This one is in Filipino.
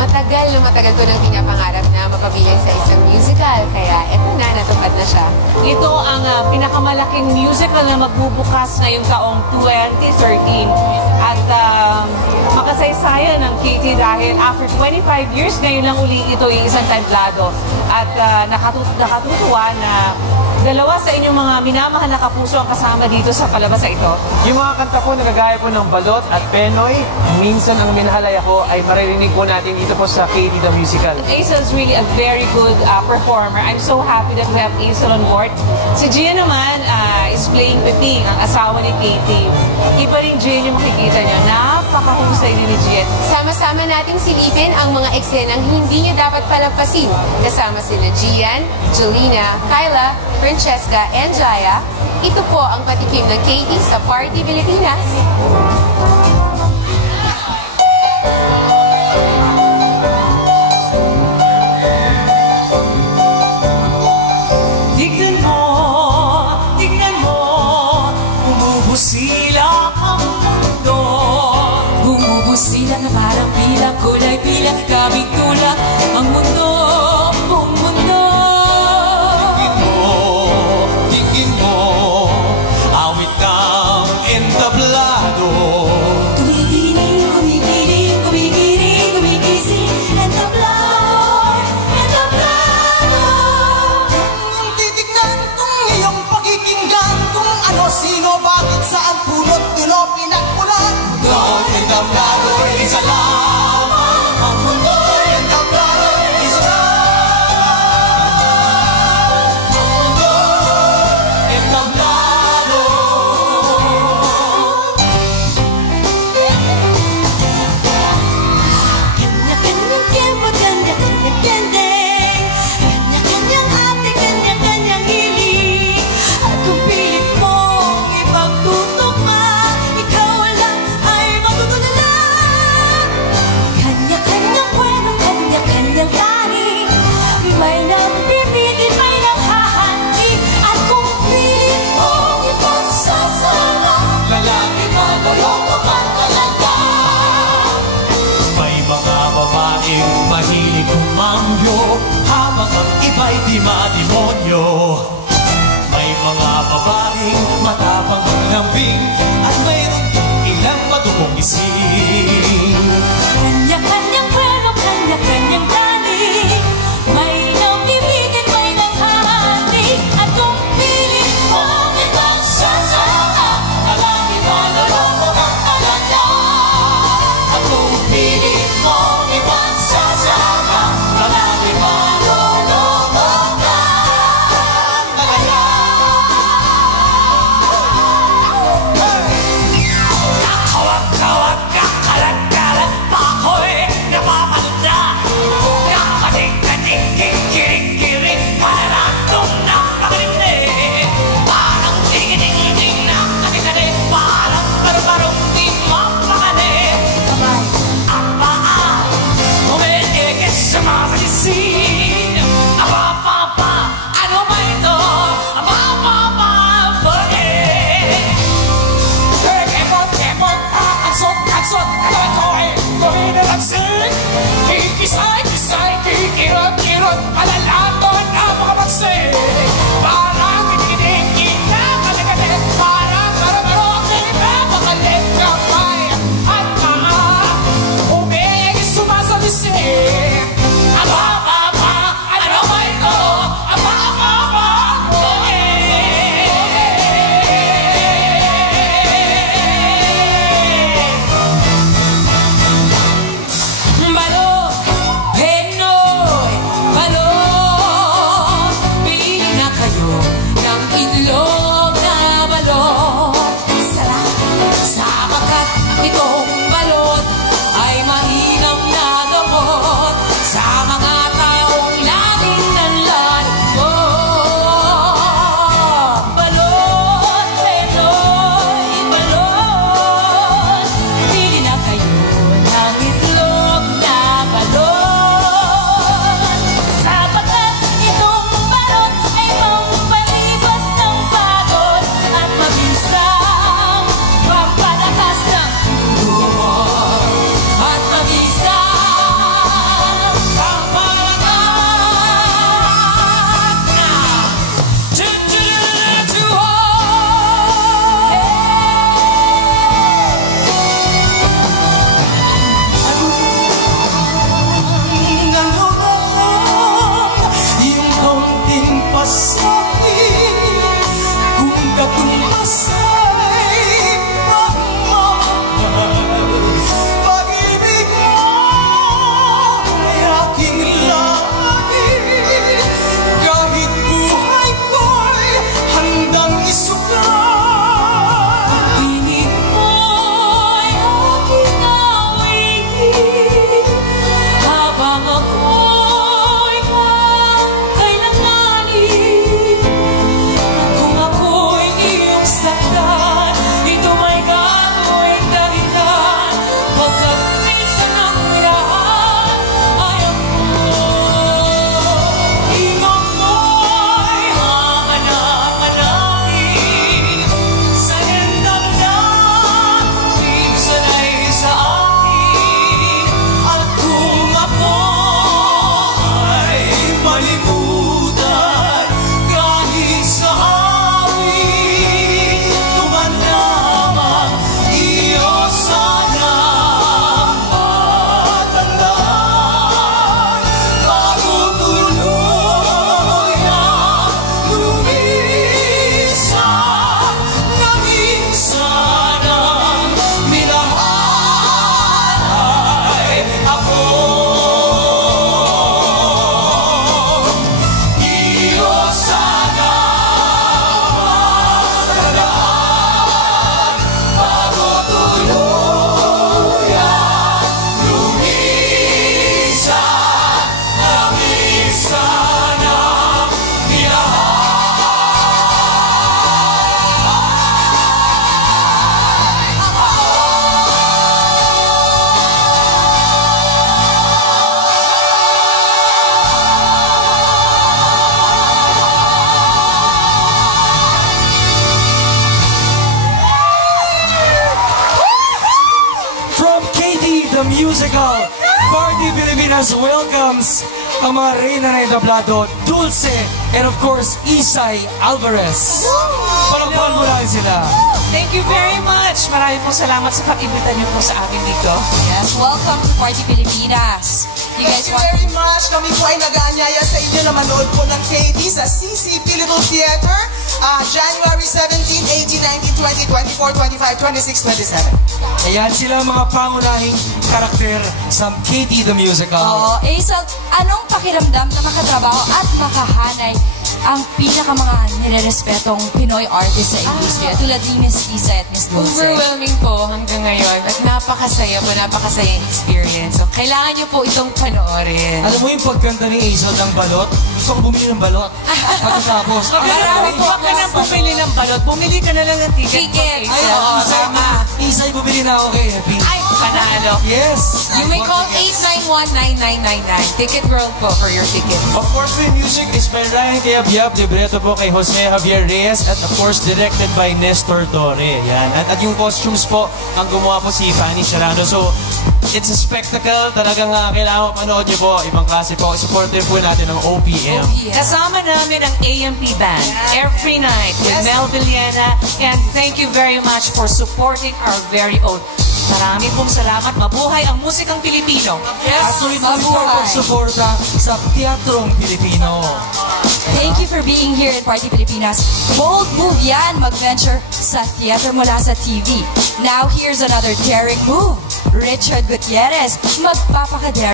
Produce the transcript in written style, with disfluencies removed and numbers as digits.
matagal ko nang pinapangarap na mapabilang sa isang musical. Kaya eto na, natupad na siya. Ito ang pinakamalaking musical na magbubukas ngayong taong 2013. At makasaysayan ng Katie dahil after 25 years, ngayon lang uli ito yung isang templado. At nakatutuwa na dalawa sa inyong mga minamahal na kapuso ang kasama dito sa palabas ito. Yung mga kanta po nagagaya po ng Balot at Penoy, minsan ang minahalay ako ay maririnig po natin dito po sa Katie the Musical. Aisel is really a very good performer. I'm so happy that we have Aisel on board. Si Gian naman is playing Peping, ang asawa ni Katie. Iba rin Gian yung makikita niyo. Napakahusay din ni Gian. Sama-sama nating silipin ang mga eksenang hindi niyo dapat palampasin. Kasama sina Gian, Jolina, Kyla, Francesca, and Jaya. Ito po ang patikim ng Katie sa Party Pilipinas. Tignan mo, bumubusila ang mundo. Bumubusila na parang bilang kulay bilang kaming tulak ang mundo, buong mundo. Tingin mo, awit ng entablado. Kumigiling, kumigiling, kumigiling, kumigising, entablado, entablado. Titignan kung iyong pakikinggan kung ano, sino, bakit, saan, punot, dulo, pinagmulan. Mundo, entablado, isa lamang ang mundo, entablado, isa mahilig kumambyo habang ang iba'y di-ma-demonyo. May mga babaeng matapang maglambing at mayroon ilang madugong ising. Kanya-kanyang kwento, kanya-kanyang tani, may nang-ibigin, may nang-hahati. At kung pilit mong ibang sasama, talangin maloloko ang alala. At kung pilit mong ibang sasama, talangin maloloko ang alala. Kakawag-kawag, kakalag-kalag, ako'y napapanood na. Kakating-kating, kikiring-kiring, paratong napakalimlim. Parang tingin-tingin na katikali, parang barbarong di mapakali. Kamay ang paa, umiikis sa mga pagisin. Apa-apa, ano ba ito? Apa-apa, bakit? Kemot, kansot, ano ito eh? Kuminalansing, kikisay, kikirot, malalaman na makamagsing. Parang kinikinig na kalikali, parang barabarote na makalit kamay. At paa, umiigis sumasalising. Apa-apa, ano ba ito? Apa-apa, Balot, Penoy, balot. Pili na kayo ng itlog na balot. Sarap, sapagkat itong balot ay mainam na gamot sa mga taong laging nanlalambot. Balot, Penoy, balot. Pili na kayo ng itlog na balot. Sapagkat itong balot ay pampalibas ng pagod at mabisang pampalakas ng dugo. Musical. Party Pilipinas welcomes ang mga reyna na entablado, Dulce, and of course, Isay Alvarez. Palakpan mo lang sila. Thank you very much. Maraming po salamat sa pag-imbita niyo po sa amin dito. Yes, welcome to Party Pilipinas. You Thank guys you very much. Kami po ay nag-aanyaya sa inyo na manood po ng Katie sa CCP Little Theater January 17, 18, 19, 20, 24, 25, 26, 27. Ayan sila ang mga pangunahing karakter sa Katie the Musical. Oh, Aisel, anong pakiramdam na makatrabaho at makahanay ang mga nirerespetong Pinoy artist sa industriya tulad ni Miss Isay at Miss Dulce? Overwhelming po hanggang ngayon at napakasaya experience. So, kailangan niyo po itong panoorin. Alam mo yung pagkanta ni Aisel ng balot? Gusto ko bumili ng balot. Pagkatapos. Marami po ka nang bumili ng balot. Bumili ka na lang ng ticket. Ticket. Ay, oo, tama. Isay, bumili na ako kay Epi. Ay, panalo. Yes. You may call 891-9999. Ticket World po for your ticket. Of course, the music is by Ryan Kiabyab, libreto po kay Jose Javier Reyes, at of course, directed by Nestor Torre. Yan. At yung costumes po, ang gumawa po si Fanny Serrano. So, it's a spectacle. Talagang kailangan mapanood niyo po. Ibang klase po. Support din po natin ng OPM. Kasama namin ang AMP Band every night with Mel Villena. And thank you very much for supporting our very own. Maraming pong salamat. Mabuhay ang musikang Pilipino. At tuloy-tuloy po ang pagsuporta sa teatrong Pilipino. Thank you for being here at Party Pilipinas. Bold move yan, mag-venture sa theater mula sa TV. Now here's another daring move. Richard Gutierrez, magpapaka-daring.